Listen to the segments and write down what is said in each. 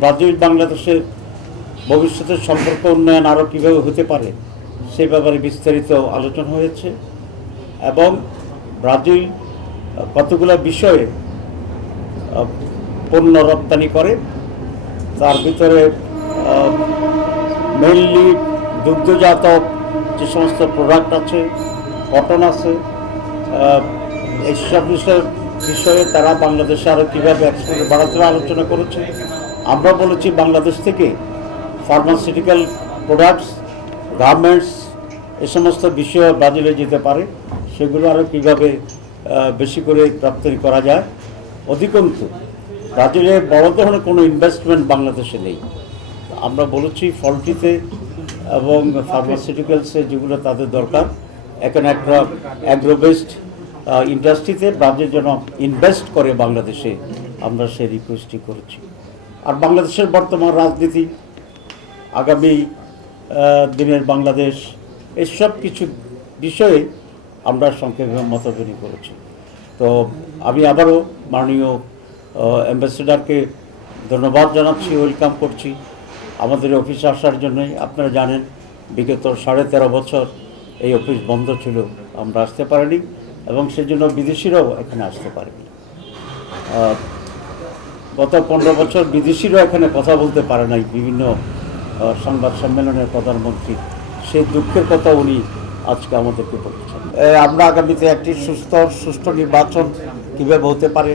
Brazil বাংলাদেশের ভবিষ্যতের সম্পর্ক উন্নয়ন আরও কীভাবে হতে পারে সে ব্যাপারে বিস্তারিত আলোচনা হয়েছে এবং ব্রাজিল কতগুলো বিষয়ে পণ্য রপ্তানি করে, তার ভিতরে মেইনলি দুগ্ধজাত যে সমস্ত প্রোডাক্ট আছে, কটন আছে, এইসব বিষয়ে তারা বাংলাদেশে আরও কীভাবে এক্সপোর্ট বাড়াতে আলোচনা করেছে। আমরা বলেছি বাংলাদেশ থেকে ফার্মাসিউটিক্যাল প্রোডাক্টস, গার্মেন্টস এ সমস্ত বিষয়ে ব্রাজিলে যেতে পারে, সেগুলো আরও কীভাবে বেশি করে রপ্তানি করা যায়। অধিকন্তু ব্রাজিলে বড় ধরনের কোনো ইনভেস্টমেন্ট বাংলাদেশে নেই। আমরা বলেছি ফলটিতে এবং ফার্মাসিউটিক্যালসে যেগুলো তাদের দরকার, এখানে একটা অ্যাগ্রোবেসড ইন্ডাস্ট্রিতে ব্রাজিল যেন ইনভেস্ট করে বাংলাদেশে, আমরা সেই রিকোয়েস্টই করেছি। আর বাংলাদেশের বর্তমান রাজনীতি, আগামী দিনের বাংলাদেশ, এসব কিছু বিষয়ে আমরা সংক্ষেপে মতবিনিময় করেছি। তো আমি আবারও মাননীয় অ্যাম্বাসেডরকে ধন্যবাদ জানাচ্ছি, ওয়েলকাম করছি আমাদের অফিসে আসার জন্যই। আপনারা জানেন বিগত 13.5 বছর এই অফিস বন্ধ ছিল, আমরা আসতে পারিনি এবং সেজন্য বিদেশিরাও এখানে আসতে পারেনি। গত 15 বছর বিদেশিরাও এখানে কথা বলতে পারে নাই বিভিন্ন সংবাদ সম্মেলনের প্রধানমন্ত্রী, সেই দুঃখের কথা উনি আজকে আমাদেরকে বলেছেন। আমরা আগামীতে একটি সুষ্ঠু নির্বাচন কীভাবে হতে পারে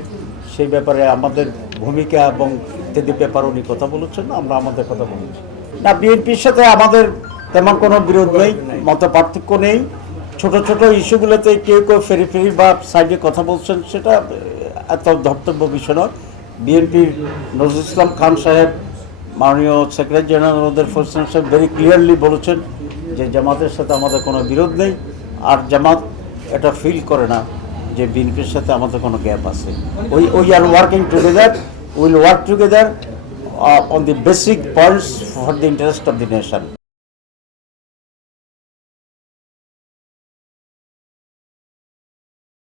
সেই ব্যাপারে আমাদের ভূমিকা এবং ইত্যাদি ব্যাপারে উনি কথা বলেছেন, আমরা আমাদের কথা বলেছি। না, বিএনপির সাথে আমাদের তেমন কোনো বিরোধ নেই, মত পার্থক্য নেই। ছোট ছোট ইস্যুগুলোতে কেউ ফেরি বা সাইডে কথা বলছেন, সেটা এত ধর্তব্য বিষয় নয়। বিএনপির নজরুল ইসলাম খান সাহেব, মাননীয় সেক্রেটারি জেনারেল ওদের ফোর্সেন সাহেব ভেরি ক্লিয়ারলি বলেছেন যে জামাতের সাথে আমাদের কোনো বিরোধ নেই, আর জামাত এটা ফিল করে না যে বিএনপির সাথে আমাদের কোনো গ্যাপ আছে। We are working together, will work together on the basic points for the interest of the nation.